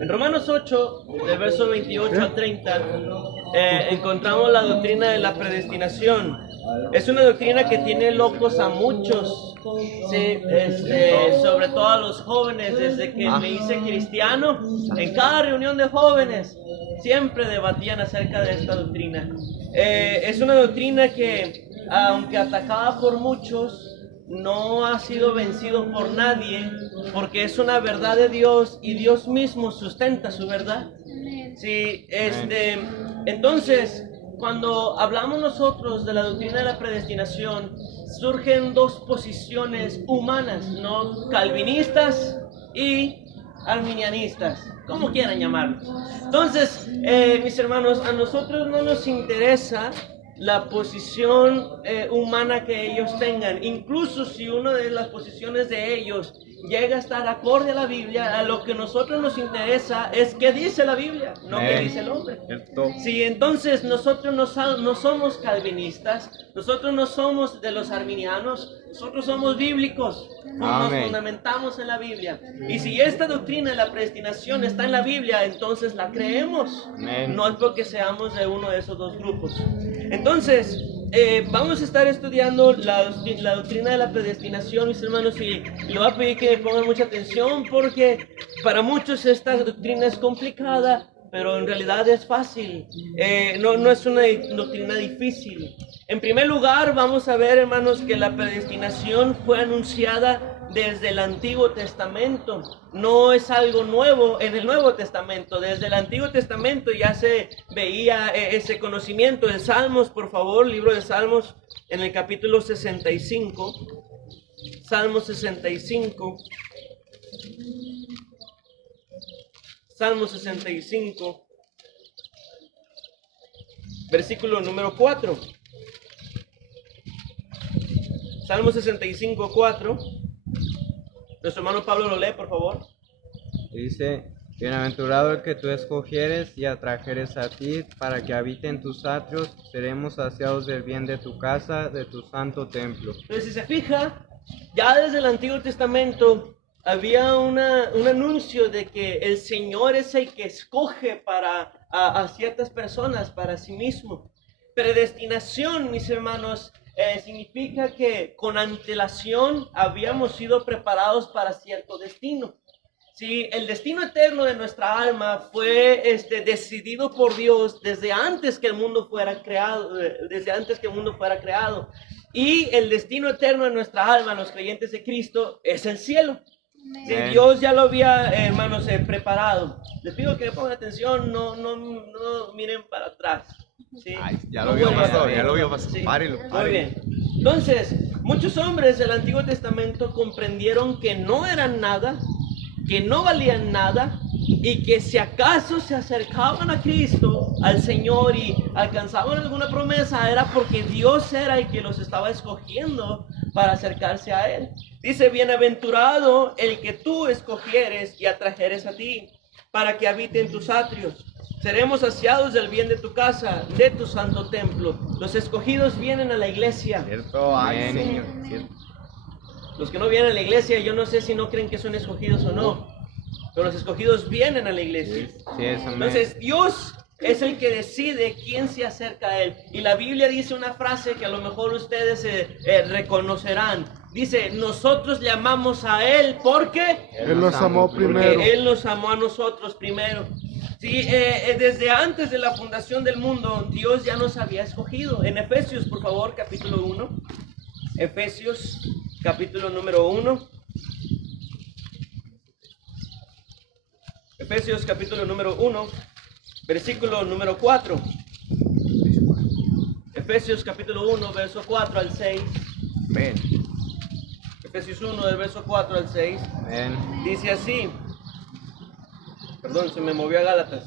En Romanos 8, del verso 28 al 30, encontramos la doctrina de la predestinación. Es una doctrina que tiene locos a muchos, sí, sobre todo a los jóvenes. Desde que me hice cristiano, en cada reunión de jóvenes, siempre debatían acerca de esta doctrina. Es una doctrina que, aunque atacada por muchos, no ha sido vencido por nadie, porque es una verdad de Dios y Dios mismo sustenta su verdad. Sí, entonces, cuando hablamos nosotros de la doctrina de la predestinación, surgen dos posiciones humanas, ¿no? Calvinistas y arminianistas, como quieran llamarlos. Entonces, mis hermanos, a nosotros no nos interesa la posición humana que ellos tengan, incluso si una de las posiciones de ellos llega a estar acorde a la Biblia. A lo que nosotros nos interesa es qué dice la Biblia, no qué dice el hombre. Sí, entonces nosotros no somos calvinistas, nosotros no somos de los arminianos, nosotros somos bíblicos, nos fundamentamos en la Biblia. Y si esta doctrina de la predestinación está en la Biblia, entonces la creemos. No es porque seamos de uno de esos dos grupos. Entonces, vamos a estar estudiando la doctrina de la predestinación, mis hermanos, y le voy a pedir que pongan mucha atención, porque para muchos esta doctrina es complicada, pero en realidad es fácil. No es una doctrina difícil. En primer lugar, vamos a ver, hermanos, que la predestinación fue anunciada desde el Antiguo Testamento. No es algo nuevo en el Nuevo Testamento. Desde el Antiguo Testamento ya se veía ese conocimiento. En Salmos, por favor, libro de Salmos, en el capítulo 65. Salmo 65. Salmo 65. Versículo número 4. Salmo 65, 4. Nuestro hermano Pablo lo lee, por favor. Dice: bienaventurado el que tú escogieres y atrajeres a ti, para que habite en tus atrios. Seremos saciados del bien de tu casa, de tu santo templo. Entonces, si se fija, ya desde el Antiguo Testamento había un anuncio de que el Señor es el que escoge a ciertas personas para sí mismo. Predestinación, mis hermanos, significa que con antelación habíamos sido preparados para cierto destino. Sí, el destino eterno de nuestra alma fue decidido por Dios desde antes que el mundo fuera creado, Y el destino eterno de nuestra alma, los creyentes de Cristo, es el cielo. Sí, Dios ya lo había, hermanos, preparado. Les pido que pongan atención, no miren para atrás. ¿Sí? Ay, ya lo vio pastor, Sí. Párelo. Muy bien. Entonces, muchos hombres del Antiguo Testamento comprendieron que no eran nada, que no valían nada, y que si acaso se acercaban a Cristo, al Señor, y alcanzaban alguna promesa, era porque Dios era el que los estaba escogiendo para acercarse a Él. Dice: bienaventurado el que tú escogieres y atrajeres a ti, para que habite en tus atrios. Seremos saciados del bien de tu casa, de tu santo templo. Los escogidos vienen a la iglesia. Cierto, ay, Señor. Cierto. Los que no vienen a la iglesia, yo no sé si no creen que son escogidos o no, pero los escogidos vienen a la iglesia. Sí, eso. Entonces, Dios es el que decide quién se acerca a Él. Y la Biblia dice una frase que a lo mejor ustedes reconocerán. Dice: nosotros le amamos a Él porque Él nos amó primero. Porque Él nos amó a nosotros primero. Sí, desde antes de la fundación del mundo, Dios ya nos había escogido. En Efesios, por favor, capítulo 1. Efesios, capítulo número 1. Efesios, capítulo número 1, versículo número 4. Efesios, capítulo 1, verso 4 al 6. Amén. Efesios 1, del verso 4 al 6. Amén. Dice así. Perdón, se me movió a Gálatas.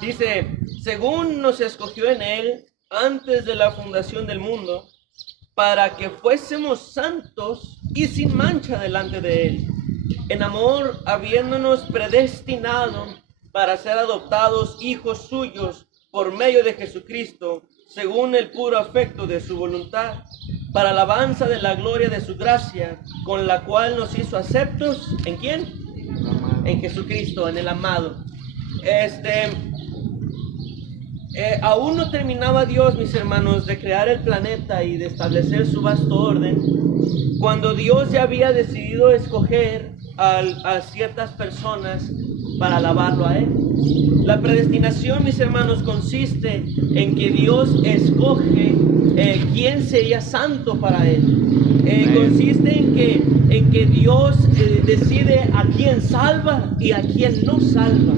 Dice: según nos escogió en Él antes de la fundación del mundo, para que fuésemos santos y sin mancha delante de Él, en amor, habiéndonos predestinado para ser adoptados hijos suyos por medio de Jesucristo, según el puro afecto de su voluntad, para alabanza de la gloria de su gracia, con la cual nos hizo aceptos. ¿En quién? en Jesucristo, en el amado. Aún no terminaba Dios, mis hermanos, de crear el planeta y de establecer su vasto orden, cuando Dios ya había decidido escoger a ciertas personas para alabarlo a Él. La predestinación, mis hermanos, consiste en que Dios escoge quién sería santo para Él. Consiste en que Dios decide a quién salva y a quién no salva.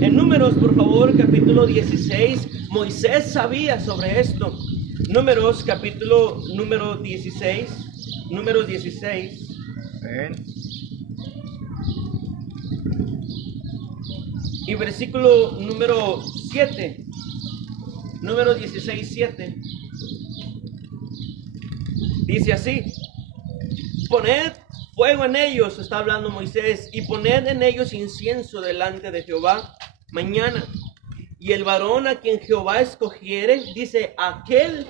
En Números, por favor, capítulo 16, Moisés sabía sobre esto. Números, capítulo número 16, Números 16. Amén. Y versículo número 7, número 16, 7, dice así: poned fuego en ellos, está hablando Moisés, y poned en ellos incienso delante de Jehová mañana. Y el varón a quien Jehová escogiere, dice, aquel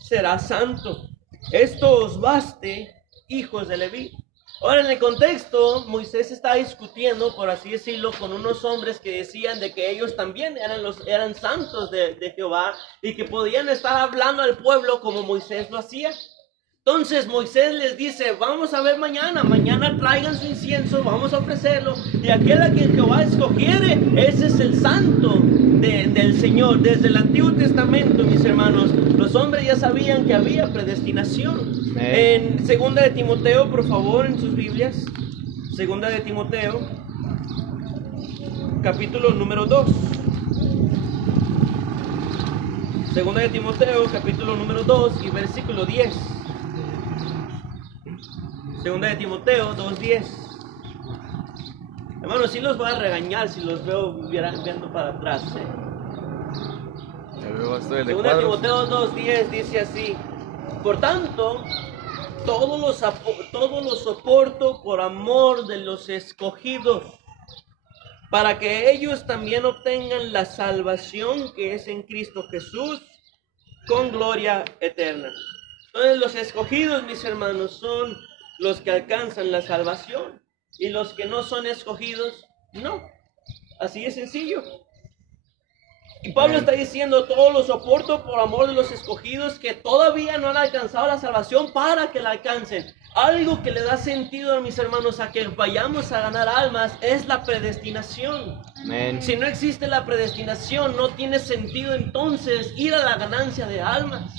será santo. Esto os baste, hijos de Leví. Ahora, en el contexto, Moisés está discutiendo, por así decirlo, con unos hombres que decían de que ellos también eran santos de Jehová y que podían estar hablando al pueblo como Moisés lo hacía. Entonces Moisés les dice, vamos a ver mañana traigan su incienso, vamos a ofrecerlo, y aquel a quien Jehová escogiere, ese es el santo del Señor. Desde el Antiguo Testamento, mis hermanos, los hombres ya sabían que había predestinación. En Segunda de Timoteo, por favor, en sus Biblias, Segunda de Timoteo, capítulo número 2. Segunda de Timoteo, capítulo número 2 y versículo 10. Segunda de Timoteo 2:10. Hermanos, sí los voy a regañar si los veo viendo para atrás. Segunda de Timoteo 2:10 dice así: por tanto, todo lo soporto por amor de los escogidos, para que ellos también obtengan la salvación que es en Cristo Jesús, con gloria eterna. Entonces, los escogidos, mis hermanos, son los que alcanzan la salvación, y los que no son escogidos, no. Así de sencillo. Y Pablo está diciendo, todo lo soporto por amor de los escogidos que todavía no han alcanzado la salvación, para que la alcancen. Algo que le da sentido, mis hermanos, a que vayamos a ganar almas es la predestinación. Amén. Si no existe la predestinación, no tiene sentido entonces ir a la ganancia de almas.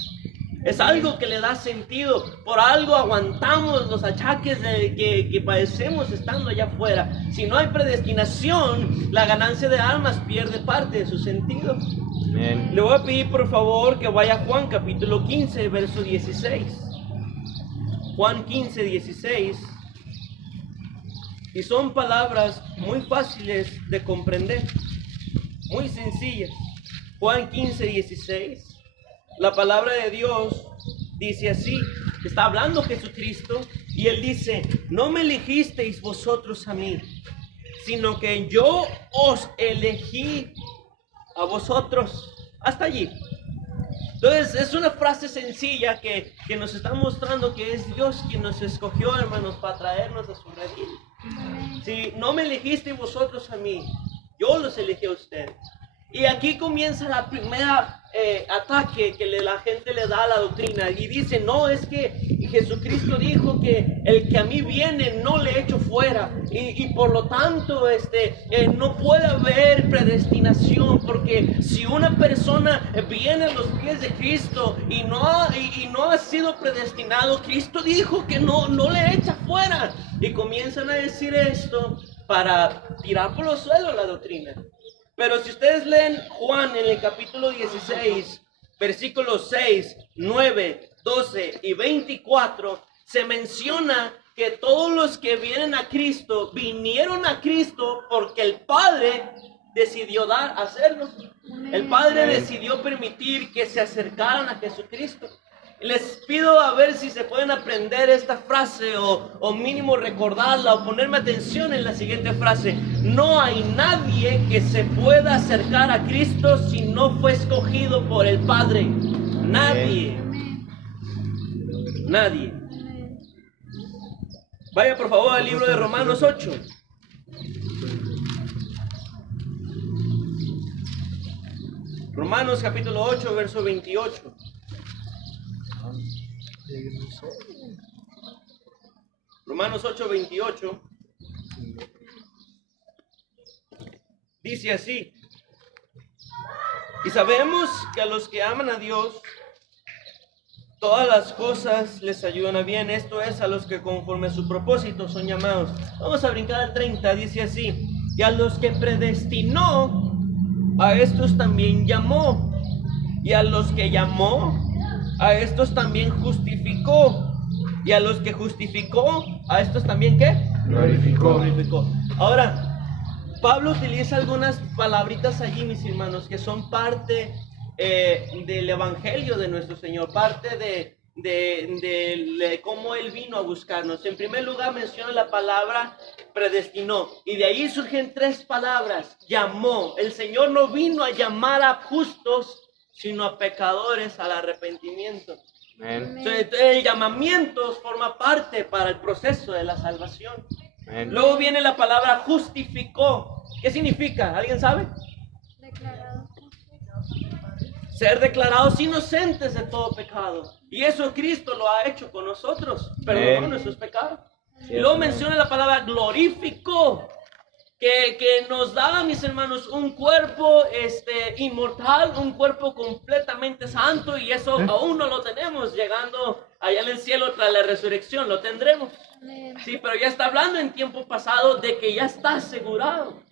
Es algo que le da sentido. Por algo aguantamos los achaques que padecemos estando allá afuera. Si no hay predestinación, la ganancia de almas pierde parte de su sentido. Amén. Le voy a pedir por favor que vaya a Juan capítulo 15, verso 16. Juan 15, 16. Y son palabras muy fáciles de comprender, muy sencillas. Juan 15, 16. La palabra de Dios dice así, está hablando Jesucristo, y Él dice, no me elegisteis vosotros a mí, sino que yo os elegí a vosotros. Hasta allí. Entonces, es una frase sencilla que nos está mostrando que es Dios quien nos escogió, hermanos, para traernos a su redil. Si no me elegisteis vosotros a mí, yo los elegí a ustedes. Y aquí comienza la primera ataque que la gente le da a la doctrina, y dice, no, es que Jesucristo dijo que el que a mí viene no le echo fuera, y por lo tanto no puede haber predestinación, porque si una persona viene a los pies de Cristo y no ha sido predestinado, Cristo dijo que no le echa fuera, y comienzan a decir esto para tirar por los suelos la doctrina. Pero si ustedes leen Juan en el capítulo 16, versículos 6, 9, 12 y 24, se menciona que todos los que vienen a Cristo, vinieron a Cristo porque el Padre decidió hacerlo. El Padre decidió permitir que se acercaran a Jesucristo. Les pido a ver si se pueden aprender esta frase o mínimo recordarla o ponerme atención en la siguiente frase. No hay nadie que se pueda acercar a Cristo si no fue escogido por el Padre. Nadie. Nadie. Vaya por favor al libro de Romanos 8. Romanos capítulo 8, verso 28. Romanos 8, 28. Dice así: y sabemos que a los que aman a Dios, todas las cosas les ayudan a bien. Esto es, a los que conforme a su propósito son llamados. Vamos a brincar al 30, dice así: y a los que predestinó, a estos también llamó. Y a los que llamó, a estos también justificó. Y a los que justificó, a estos también ¿qué? Glorificó. Ahora, Pablo utiliza algunas palabritas allí, mis hermanos, que son parte del evangelio de nuestro Señor, parte de cómo Él vino a buscarnos. En primer lugar menciona la palabra predestinó, y de ahí surgen tres palabras: llamó. El Señor no vino a llamar a justos, sino a pecadores al arrepentimiento. Entonces, el llamamiento forma parte para el proceso de la salvación. Amen. Luego viene la palabra justificó. ¿Qué significa? ¿Alguien sabe? Declarado. Ser declarados inocentes de todo pecado. Y eso Cristo lo ha hecho con nosotros. Perdonó nuestros pecados. Y luego menciona la palabra glorificó, que nos da, mis hermanos, un cuerpo inmortal, un cuerpo completamente santo, y eso aún no lo tenemos. Llegando allá en el cielo tras la resurrección lo tendremos. Sí, pero ya está hablando en tiempo pasado de que ya está asegurado.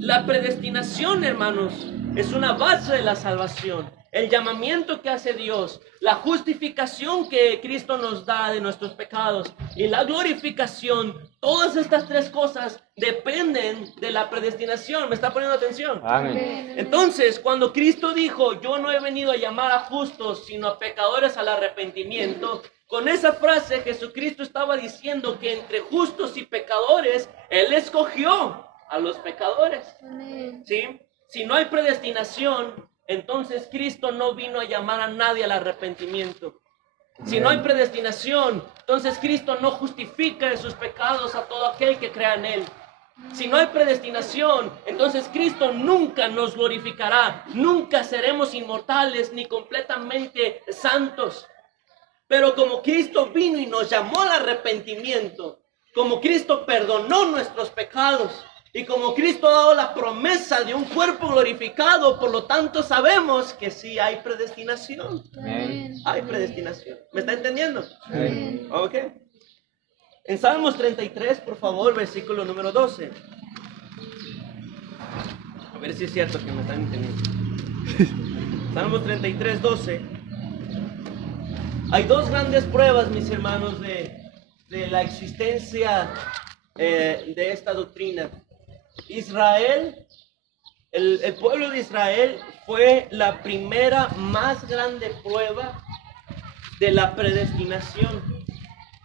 La predestinación, hermanos, es una base de la salvación. El llamamiento que hace Dios, la justificación que Cristo nos da de nuestros pecados y la glorificación, todas estas tres cosas dependen de la predestinación. ¿Me está poniendo atención? Amén. Entonces, cuando Cristo dijo: yo no he venido a llamar a justos, sino a pecadores al arrepentimiento, con esa frase Jesucristo estaba diciendo que entre justos y pecadores, Él escogió a los pecadores. ¿Sí? Si no hay predestinación, entonces Cristo no vino a llamar a nadie al arrepentimiento. Si no hay predestinación, entonces Cristo no justifica de sus pecados a todo aquel que crea en Él. Si no hay predestinación, entonces Cristo nunca nos glorificará. Nunca seremos inmortales ni completamente santos. Pero como Cristo vino y nos llamó al arrepentimiento, como Cristo perdonó nuestros pecados, y como Cristo ha dado la promesa de un cuerpo glorificado, por lo tanto sabemos que sí hay predestinación. Amén. Hay predestinación. ¿Me está entendiendo? Amén. Ok. En Salmos 33, por favor, versículo número 12. A ver si es cierto que me están entendiendo. Salmos 33, 12. Hay dos grandes pruebas, mis hermanos, de la existencia de esta doctrina. Israel, el pueblo de Israel fue la primera más grande prueba de la predestinación.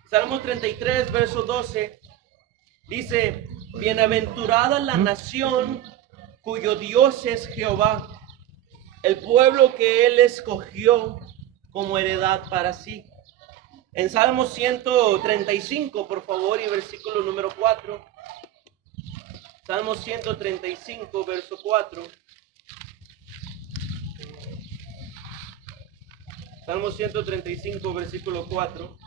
Salmo 33, verso 12, dice: bienaventurada la nación cuyo Dios es Jehová, el pueblo que Él escogió como heredad para sí. En Salmo 135, por favor, y versículo número 4. Salmo 135, verso 4. Salmo 135, versículo 4.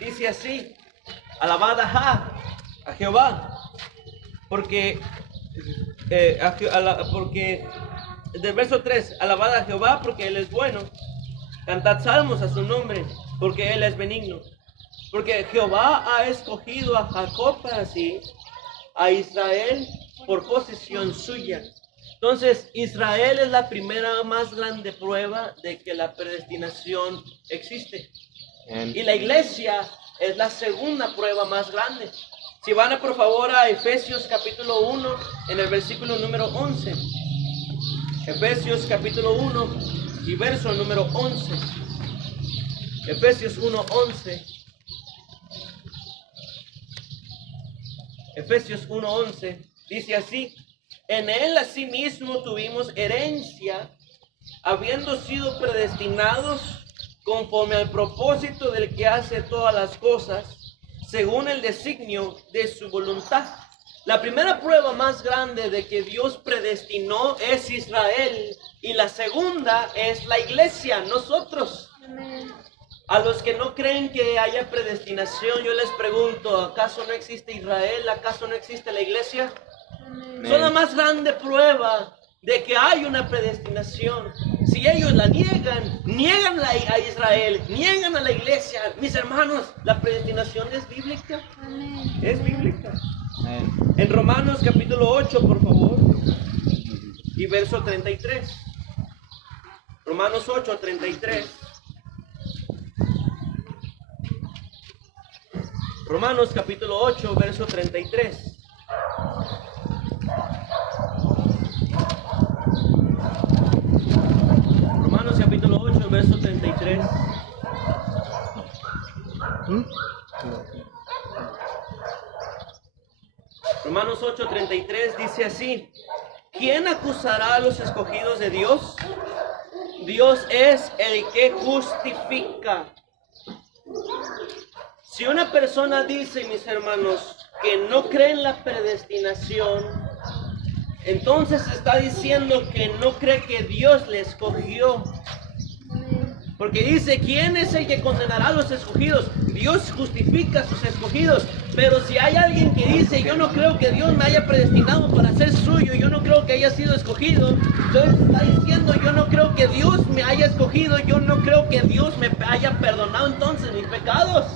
Dice así: alabad a Jehová, porque del verso 3, alabad a Jehová porque Él es bueno. Cantad salmos a su nombre, porque Él es benigno. Porque Jehová ha escogido a Jacob para sí, a Israel por posesión suya. Entonces, Israel es la primera más grande prueba de que la predestinación existe. Y la iglesia es la segunda prueba más grande. Si van por favor a Efesios capítulo 1, en el versículo número 11. Efesios capítulo 1 y verso número 11. Efesios 1, 11. Efesios 1:11 dice así: en Él asimismo tuvimos herencia, habiendo sido predestinados conforme al propósito del que hace todas las cosas, según el designio de su voluntad. La primera prueba más grande de que Dios predestinó es Israel. Y la segunda es la iglesia, nosotros. A los que no creen que haya predestinación, yo les pregunto, ¿acaso no existe Israel? ¿Acaso no existe la iglesia? Son la más grande prueba de que hay una predestinación. Si ellos la niegan, niegan a Israel, niegan a la iglesia. Mis hermanos, la predestinación es bíblica. Es bíblica. Amén. En Romanos capítulo 8, por favor, y verso 33. Romanos 8, 33. Romanos capítulo 8, verso 33. Romanos capítulo 8, verso 33. Romanos 8, 33 dice así: ¿quién acusará a los escogidos de Dios? Dios es el que justifica. Si una persona dice, mis hermanos, que no cree en la predestinación, entonces está diciendo que no cree que Dios le escogió. Porque dice, ¿quién es el que condenará a los escogidos? Dios justifica a sus escogidos. Pero si hay alguien que dice, yo no creo que Dios me haya predestinado para ser suyo, yo no creo que haya sido escogido, entonces está diciendo, yo no creo que Dios me haya escogido, yo no creo que Dios me haya perdonado entonces mis pecados.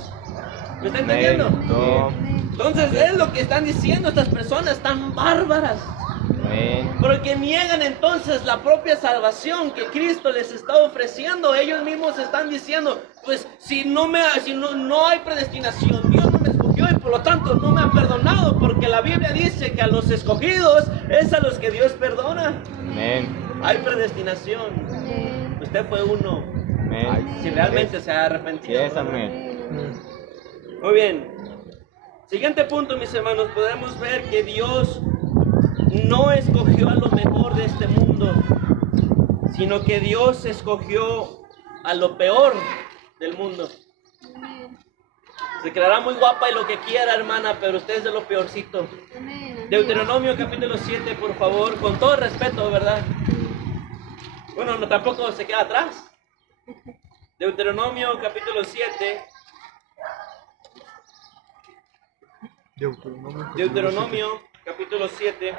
¿Me está entendiendo? No. Entonces es lo que están diciendo estas personas tan bárbaras. Amén. Porque niegan entonces la propia salvación que Cristo les está ofreciendo. Ellos mismos están diciendo, pues si no hay predestinación, Dios no me escogió y por lo tanto no me ha perdonado, porque la Biblia dice que a los escogidos es a los que Dios perdona. Amén. Hay predestinación. Usted fue uno. Amén. Si realmente se ha Sí arrepentido. es, amén. Muy bien. Siguiente punto, mis hermanos, podemos ver que Dios no escogió a lo mejor de este mundo, sino que Dios escogió a lo peor del mundo. Se creará muy guapa y lo que quiera, hermana, pero usted es de lo peorcito. Deuteronomio capítulo 7, por favor, con todo respeto, ¿verdad? Bueno, no, tampoco se queda atrás. Deuteronomio capítulo 7. Deuteronomio capítulo 7,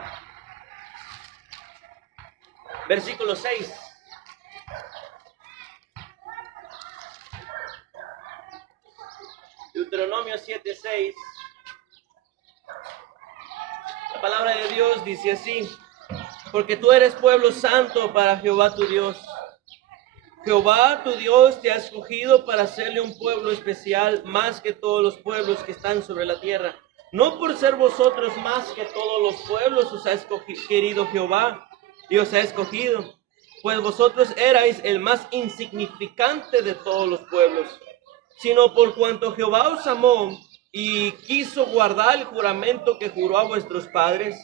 versículo 6. Deuteronomio 7, 6. La palabra de Dios dice así: porque tú eres pueblo santo para Jehová tu Dios. Jehová tu Dios te ha escogido para hacerle un pueblo especial más que todos los pueblos que están sobre la tierra. No por ser vosotros más que todos los pueblos os ha querido Jehová y os ha escogido, pues vosotros erais el más insignificante de todos los pueblos, sino por cuanto Jehová os amó y quiso guardar el juramento que juró a vuestros padres,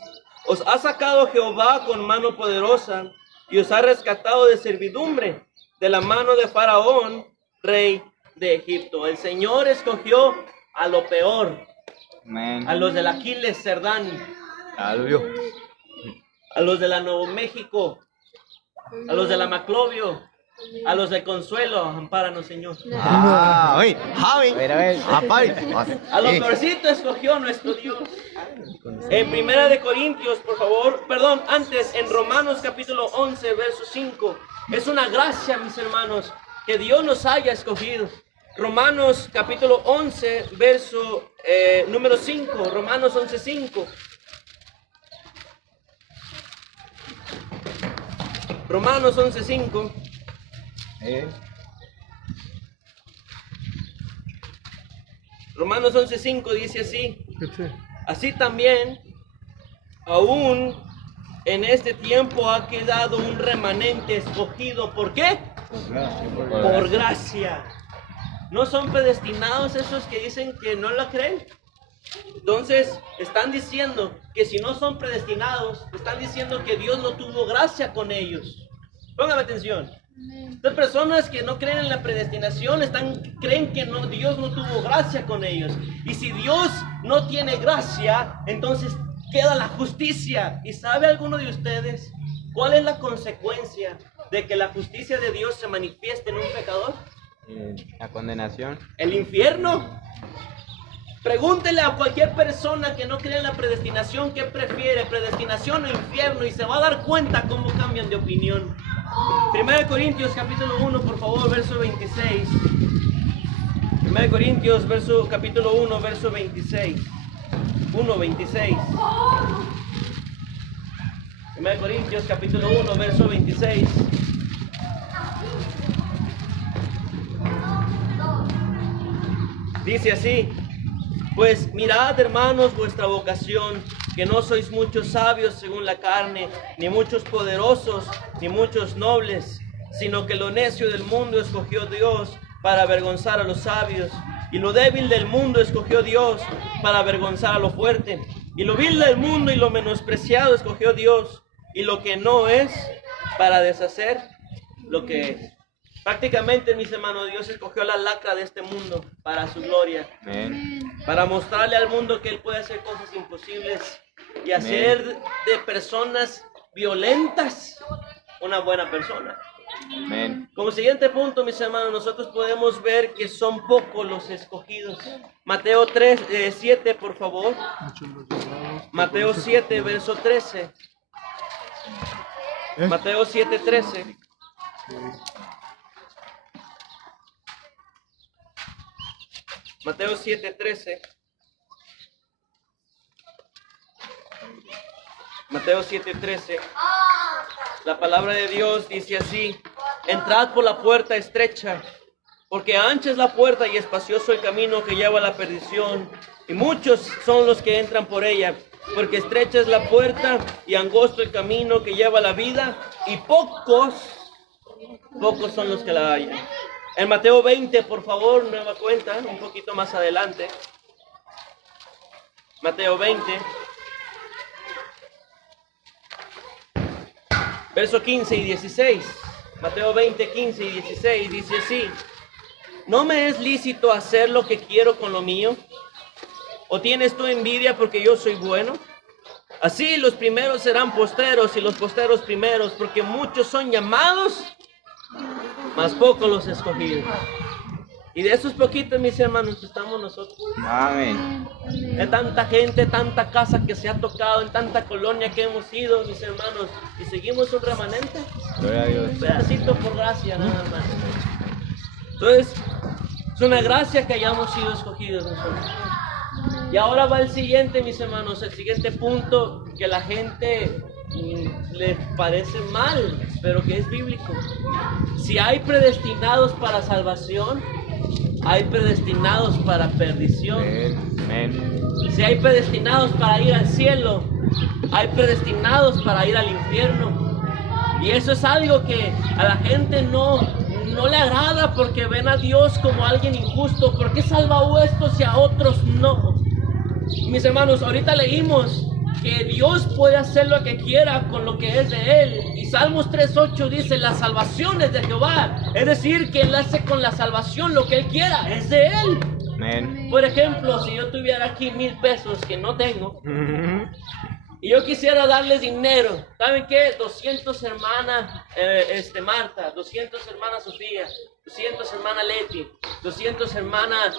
os ha sacado Jehová con mano poderosa y os ha rescatado de servidumbre, de la mano de Faraón, rey de Egipto. El Señor escogió a lo peor. Amén. A los del Aquiles Cerdán, Aleluya. a los de la Nuevo México, a los de la Maclovio, a los de Consuelo, ampáranos, Señor. Ah, oye, Javi. A ver. A los peorcitos escogió nuestro Dios. En Primera de Corintios, por favor, perdón, antes en Romanos capítulo 11, verso 5. Es una gracia, mis hermanos, que Dios nos haya escogido. Romanos capítulo 11, verso número 5, Romanos 11, 5. Romanos 11, 5. Romanos 11, 5 dice así: así también, aún en este tiempo ha quedado un remanente escogido. ¿Por qué? Por gracia. ¿No son predestinados esos que dicen que no la creen? Entonces, están diciendo que si no son predestinados, están diciendo que Dios no tuvo gracia con ellos. Póngame atención. Estas personas que no creen en la predestinación creen que Dios no tuvo gracia con ellos. Y si Dios no tiene gracia, entonces, queda la justicia. ¿Y sabe alguno de ustedes cuál es la consecuencia de que la justicia de Dios se manifieste en un pecador? La condenación. El infierno. Pregúntele a cualquier persona que no cree en la predestinación qué prefiere, predestinación o infierno, y se va a dar cuenta cómo cambian de opinión. 1 Corintios capítulo 1, por favor, verso 26. 1 Corintios capítulo 1, verso 26. 1:26. 1 Corintios capítulo 1, verso 26. Dice así: pues mirad, hermanos, vuestra vocación, que no sois muchos sabios según la carne, ni muchos poderosos, ni muchos nobles, sino que lo necio del mundo escogió Dios para avergonzar a los sabios, y lo débil del mundo escogió Dios para avergonzar a lo fuerte, y lo vil del mundo y lo menospreciado escogió Dios, y lo que no es, para deshacer lo que es. Prácticamente, mis hermanos, Dios escogió la lacra de este mundo para su gloria. Amén. Para mostrarle al mundo que Él puede hacer cosas imposibles y hacer de personas violentas una buena persona. Amén. Como siguiente punto, mis hermanos, nosotros podemos ver que son pocos los escogidos. Mateo 7, por favor. Mateo 7, verso 13. Mateo 7, 13. Mateo 7, 13. Mateo 7, 13. La palabra de Dios dice así: entrad por la puerta estrecha, porque ancha es la puerta y espacioso el camino que lleva a la perdición, y muchos son los que entran por ella, porque estrecha es la puerta y angosto el camino que lleva a la vida, y pocos son los que la hallan. En Mateo 20, por favor, nueva cuenta, un poquito más adelante. Mateo 20. Verso 15 y 16. Mateo 20, 15 y 16 dice así: ¿no me es lícito hacer lo que quiero con lo mío? ¿O tienes tú envidia porque yo soy bueno? Así los primeros serán postreros y los postreros primeros, porque muchos son llamados, mas pocos los escogidos. Y de esos poquitos, mis hermanos, estamos nosotros. Amén. De tanta gente, tanta casa que se ha tocado, en tanta colonia que hemos ido, mis hermanos, y seguimos un remanente. Gloria a Dios. Un pedacito por gracia, nada más. Entonces, es una gracia que hayamos sido escogidos nosotros. Y ahora va el siguiente, mis hermanos, el siguiente punto que la gente les parece mal, pero que es bíblico. Si hay predestinados para salvación, hay predestinados para perdición. Amén. Si hay predestinados para ir al cielo, hay predestinados para ir al infierno. Y eso es algo que a la gente no le agrada, porque ven a Dios como alguien injusto. ¿Por qué salva a estos y a otros no? Mis hermanos, ahorita leímos que Dios puede hacer lo que quiera con lo que es de Él. Y Salmos 3:8 dice: la salvación es de Jehová. Es decir, que Él hace con la salvación lo que Él quiera, es de Él. Amén. Por ejemplo, si yo tuviera aquí 1,000 pesos que no tengo, y yo quisiera darles dinero, ¿saben qué? 200 hermana Marta, 200 hermana Sofía, 200 hermana Leti, 200 hermana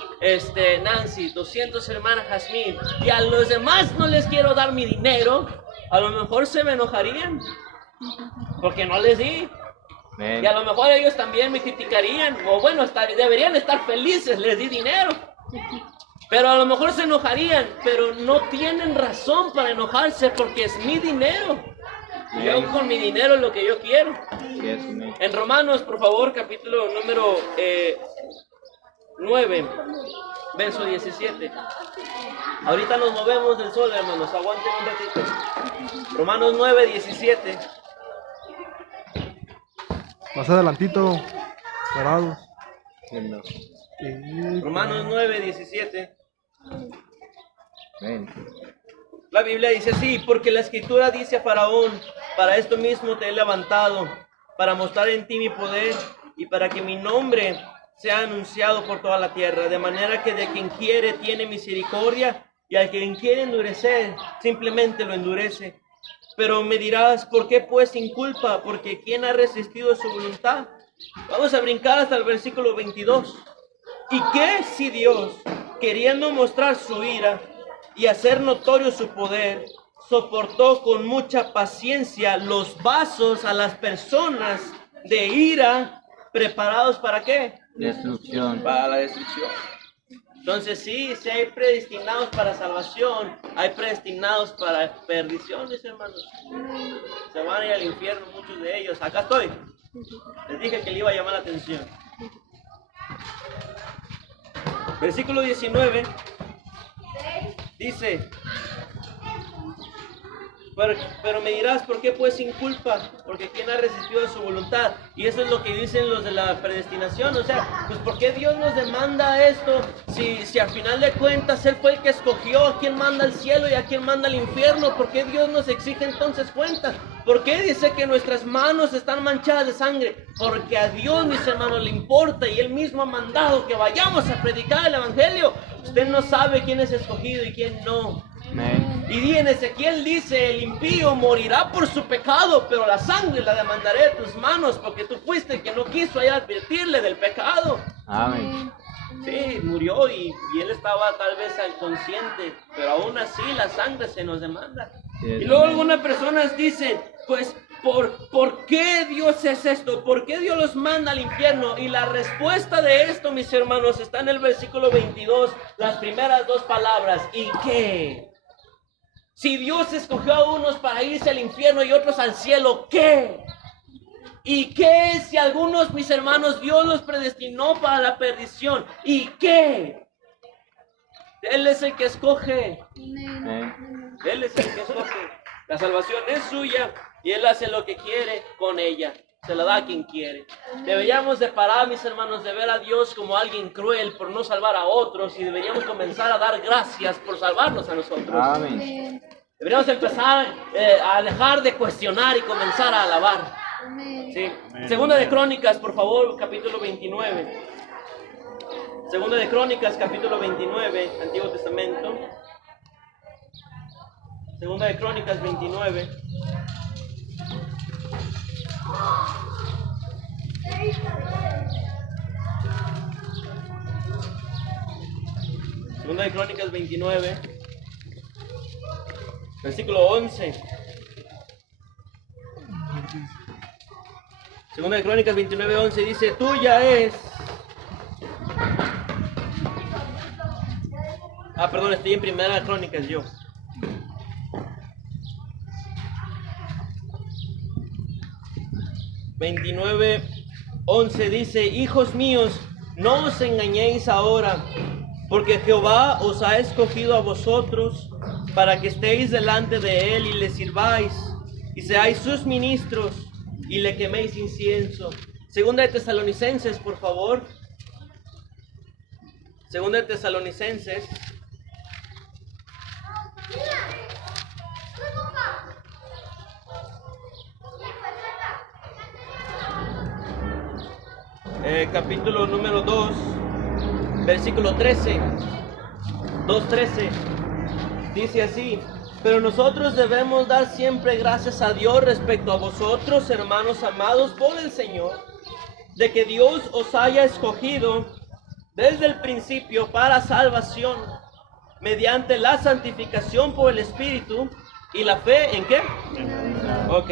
Nancy, 200 hermana Jazmín, y a los demás no les quiero dar mi dinero, a lo mejor se me enojarían, porque no les di. Amén. Y a lo mejor ellos también me criticarían, o bueno, deberían estar felices, les di dinero. Pero a lo mejor se enojarían, pero no tienen razón para enojarse, porque es mi dinero. Y yo hago con mi dinero lo que yo quiero. Yes, amén. En Romanos, por favor, capítulo número 9, verso 17. Ahorita nos movemos del sol, hermanos, aguanten un ratito. Romanos 9, 17. Más adelantito, parados. Romanos 9, 17. Amén. La Biblia dice así: porque la Escritura dice a Faraón: para esto mismo te he levantado, para mostrar en ti mi poder y para que mi nombre sea anunciado por toda la tierra, de manera que de quien quiere tiene misericordia y al quien quiere endurecer, simplemente lo endurece. Pero me dirás, ¿por qué pues sin culpa? Porque ¿quién ha resistido su voluntad? Vamos a brincar hasta el versículo 22. ¿Y qué si Dios, queriendo mostrar su ira y hacer notorio su poder, soportó con mucha paciencia los vasos a las personas de ira preparados para qué? Destrucción. Para la destrucción. Entonces sí hay predestinados para salvación, hay predestinados para perdición, mis hermanos. Se van a ir al infierno muchos de ellos. Acá estoy. Les dije que le iba a llamar la atención. Versículo 19 dice, pero me dirás, ¿por qué pues sin culpa? Porque ¿quién ha resistido su voluntad? Y eso es lo que dicen los de la predestinación. O sea, pues ¿por qué Dios nos demanda esto? Si al final de cuentas Él fue el que escogió a quién manda al cielo y a quién manda al infierno. ¿Por qué Dios nos exige entonces cuentas? ¿Por qué dice que nuestras manos están manchadas de sangre? Porque a Dios, mis hermanos, le importa y Él mismo ha mandado que vayamos a predicar el evangelio. Usted no sabe quién es escogido y quién no. Amén. Y en Ezequiel dice, el impío morirá por su pecado, pero la sangre la demandaré de tus manos, porque tú fuiste el que no quiso ahí advertirle del pecado. Amén. Sí, murió y él estaba tal vez inconsciente, pero aún así la sangre se nos demanda. Sí, Y luego amén. algunas personas dicen, pues, ¿por qué Dios es esto? ¿Por qué Dios los manda al infierno? Y la respuesta de esto, mis hermanos, está en el versículo 22, las primeras dos palabras. ¿Y qué? Si Dios escogió a unos para irse al infierno y otros al cielo, ¿qué? ¿Y qué si algunos, mis hermanos, Dios los predestinó para la perdición? ¿Y qué? Él es el que escoge. Amén. Él es el que escoge. La salvación es suya y Él hace lo que quiere con ella. Se la da a quien quiere. Deberíamos de parar, mis hermanos, de ver a Dios como alguien cruel por no salvar a otros y deberíamos comenzar a dar gracias por salvarnos a nosotros. Amén. Deberíamos empezar a dejar de cuestionar y comenzar a alabar. ¿Sí? Segunda de Crónicas, por favor, capítulo 29. Segunda de Crónicas, capítulo 29, Antiguo Testamento. Segunda de Crónicas 29. Segunda de Crónicas 29, versículo 11. Segunda de Crónicas 29, 11 dice, tuya es... perdón, estoy en Primera de Crónicas yo. ...29, 11 dice, hijos míos, no os engañéis ahora, porque Jehová os ha escogido a vosotros para que estéis delante de Él y le sirváis, y seáis sus ministros, y le queméis incienso. Segunda de Tesalonicenses, por favor. Segunda de Tesalonicenses. Capítulo número 2, versículo 13, 2:13, dice así, pero nosotros debemos dar siempre gracias a Dios respecto a vosotros, hermanos amados por el Señor, de que Dios os haya escogido desde el principio para salvación, mediante la santificación por el Espíritu y la fe, ¿en qué? Ok.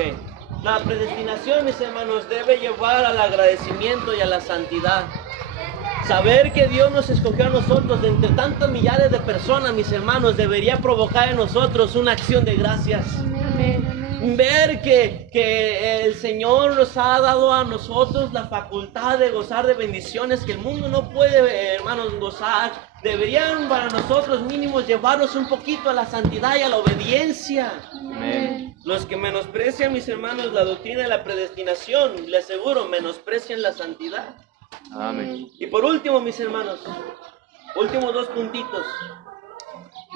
La predestinación, mis hermanos, debe llevar al agradecimiento y a la santidad. Saber que Dios nos escogió a nosotros de entre tantos millares de personas, mis hermanos, debería provocar en nosotros una acción de gracias. Ver que el Señor nos ha dado a nosotros la facultad de gozar de bendiciones que el mundo no puede, hermanos, gozar. Deberían para nosotros mínimos llevarnos un poquito a la santidad y a la obediencia. Amén. Los que menosprecian, mis hermanos, la doctrina de la predestinación, les aseguro, menosprecian la santidad. Amén. Y por último, mis hermanos, últimos dos puntitos.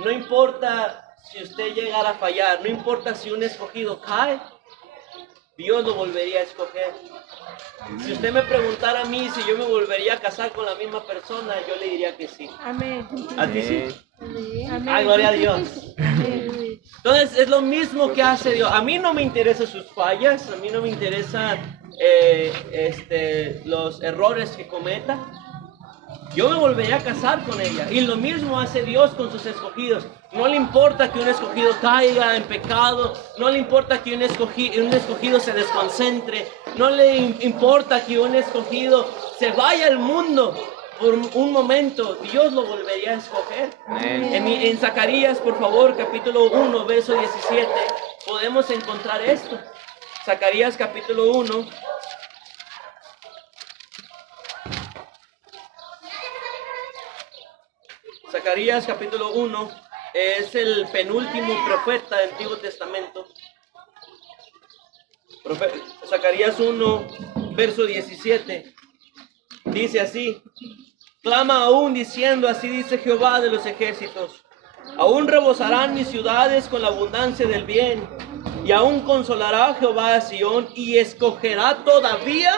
No importa si usted llegara a fallar, no importa si un escogido cae, Dios lo volvería a escoger. Si usted me preguntara a mí si yo me volvería a casar con la misma persona, yo le diría que sí. Amén. ¿A ti sí? Ah, gloria a Dios. Entonces es lo mismo que hace Dios. A mí no me interesan sus fallas, a mí no me interesan los errores que cometa. Yo me volveré a casar con ella. Y lo mismo hace Dios con sus escogidos. No le importa que un escogido caiga en pecado. No le importa que un escogido se desconcentre. No le importa que un escogido se vaya al mundo por un momento. Dios lo volvería a escoger. En Zacarías, por favor, capítulo 1, verso 17, podemos encontrar esto. Zacarías capítulo 1. Zacarías capítulo 1 es el penúltimo profeta del Antiguo Testamento. Zacarías 1, verso 17, dice así: clama aún diciendo, así dice Jehová de los ejércitos, aún rebosarán mis ciudades con la abundancia del bien, y aún consolará Jehová a Sión, y escogerá todavía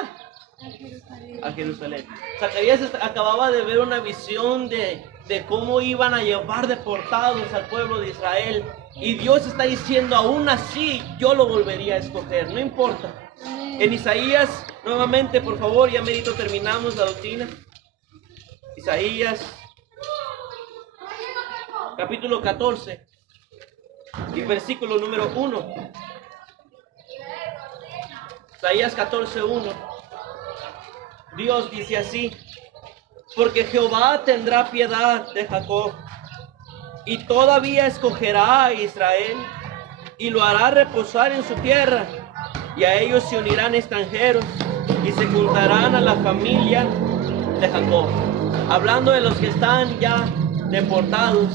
a Jerusalén. Zacarías acababa de ver una visión de cómo iban a llevar deportados al pueblo de Israel. Y Dios está diciendo, aún así yo lo volvería a escoger, no importa. En Isaías, nuevamente por favor, ya merito terminamos la doctrina. Isaías, capítulo 14, y versículo número 1. Isaías 14, 1. Dios dice así: porque Jehová tendrá piedad de Jacob, y todavía escogerá a Israel, y lo hará reposar en su tierra, y a ellos se unirán extranjeros, y se juntarán a la familia de Jacob. Hablando de los que están ya deportados,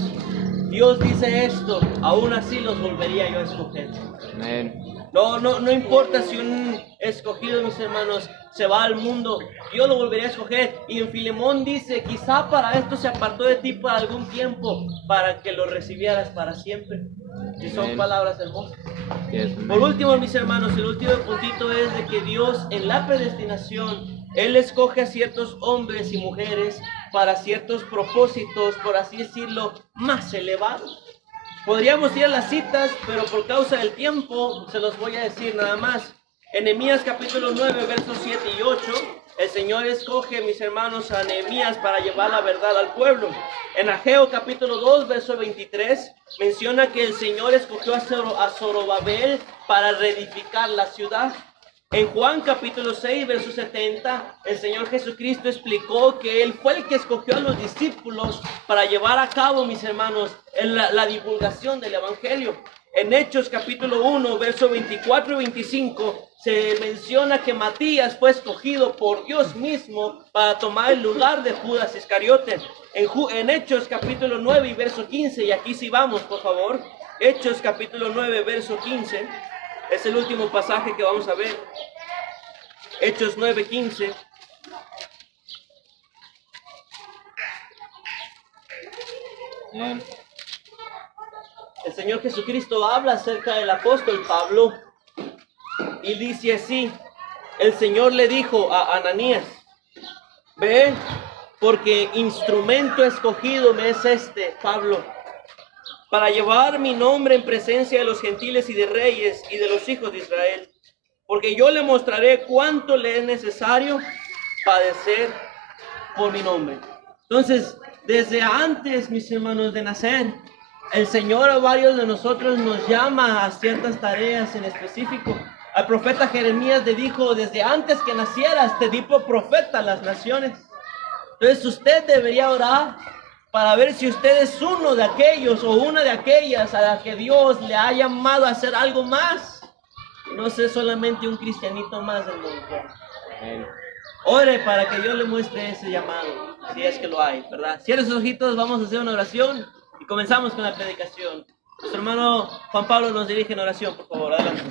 Dios dice esto: aún así los volvería yo a escoger. Amén. No importa si un escogido, mis hermanos, se va al mundo, Dios lo volvería a escoger. Y en Filemón dice, quizá para esto se apartó de ti por algún tiempo, para que lo recibieras para siempre. Y son palabras hermosas. Por último, mis hermanos, el último puntito es de que Dios en la predestinación, Él escoge a ciertos hombres y mujeres para ciertos propósitos, por así decirlo, más elevados. Podríamos ir a las citas, pero por causa del tiempo se los voy a decir nada más. En Nehemías capítulo 9, versos 7 y 8, el Señor escoge, mis hermanos, a Nehemías para llevar la verdad al pueblo. En Ageo capítulo 2, verso 23, menciona que el Señor escogió a Zorobabel para reedificar la ciudad. En Juan capítulo 6, verso 70, el Señor Jesucristo explicó que Él fue el que escogió a los discípulos para llevar a cabo, mis hermanos, la divulgación del Evangelio. En Hechos capítulo 1, verso 24 y 25, se menciona que Matías fue escogido por Dios mismo para tomar el lugar de Judas Iscariote. En Hechos capítulo 9 y verso 15, y aquí sí vamos, por favor. Hechos capítulo 9, verso 15. Es el último pasaje que vamos a ver. Hechos 9:15. El Señor Jesucristo habla acerca del apóstol Pablo y dice así: el Señor le dijo a Ananías, ve, porque instrumento escogido me es este, Pablo, para llevar mi nombre en presencia de los gentiles y de reyes y de los hijos de Israel, porque yo le mostraré cuánto le es necesario padecer por mi nombre. Entonces, desde antes, mis hermanos, de nacer, el Señor a varios de nosotros nos llama a ciertas tareas en específico. Al profeta Jeremías le dijo, desde antes que nacieras te di por profeta a las naciones. Entonces usted debería orar para ver si usted es uno de aquellos o una de aquellas a la que Dios le ha llamado a hacer algo más. No ser solamente un cristianito más del mundo. Ore para que Dios le muestre ese llamado, si es que lo hay, ¿verdad? Cierre sus ojitos, vamos a hacer una oración y comenzamos con la predicación. Nuestro hermano Juan Pablo nos dirige en oración, por favor, adelante.